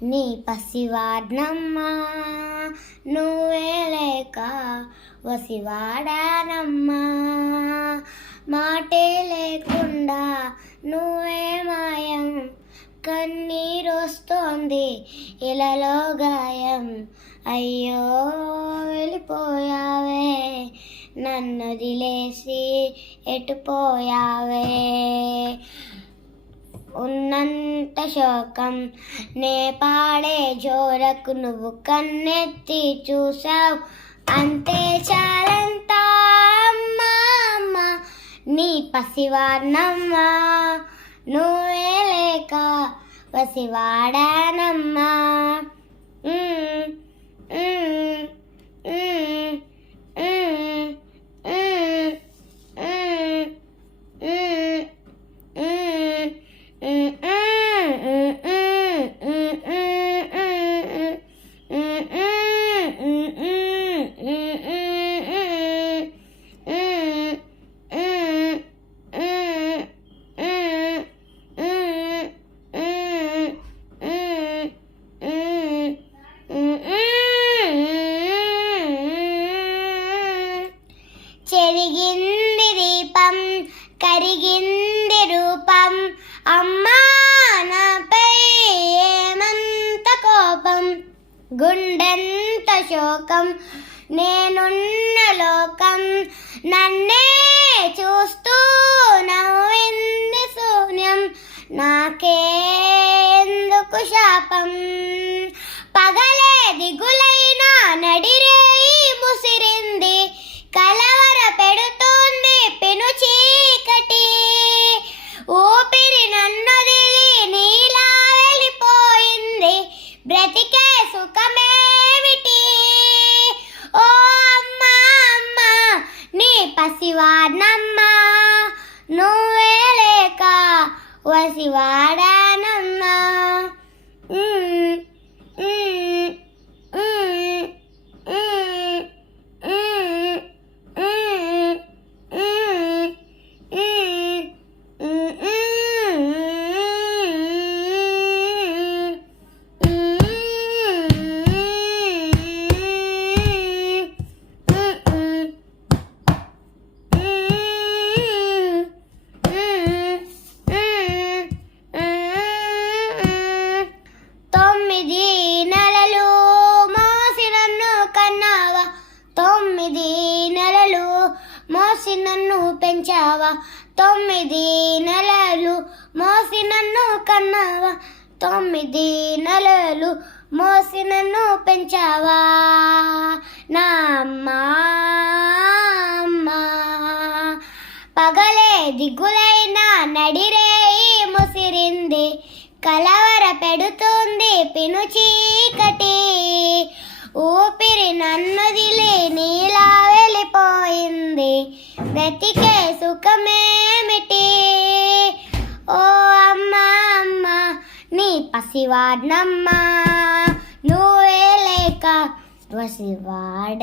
నీ పసివాడ్నమ్మా నువ్వే లేక వసివాడానమ్మా మాటే లేకుండా నువ్వే మాయం కన్నీరొస్తోంది ఇలలో గాయం అయ్యో వెళ్ళిపోయావే నన్ను వదిలేసి ఎటుపోయావే ఉన్నంత శోకం నే పాడే జోరకు నువ్వు కన్నెత్తి చూసావు అంతే చాలంత అమ్మా అమ్మ నీ పసివాడ్నమ్మా నువ్వే లేక వసివాడానమ్మా చెరిగింది దీపం కరిగింది రూపం అమ్మా నాపై ఏమంత కోపం గుండెంత శోకం నేనున్న లోకం నన్నే చూస్తూ నవ్వింది శూన్యం నాకే ఎందుకు శాపం పగలే దిగులైనా నడిరేయి ముసిరింది కలవర పెడుతోంది పెను చీకటి ఊపిరి నన్నొదిలి నీలా వెళ్ళిపోయింది బ్రతికే సుఖమేమిటి ఓ అమ్మా అమ్మా నీ పసివాడ్నమ్మా నువ్వే లేక వసివాడానమ్మా మోసి నన్ను పెంచావా 9 నెలలు మోసి నన్ను కన్నావా 9 నెలలు మోసి నన్ను పెంచావా నా అమ్మా పగలే దిగులైన నడిరేయి ముసిరింది కలవర పెడుతుంది పెను చీకటి ఊపిరి నన్నొదిలి నీలా వెళ్ళిపోయింది బ్రతికే సుఖమేమిటి ఓ అమ్మా అమ్మా నీ పసివాడ్నమ్మా నువ్వే లేక వసివాడానమ్మా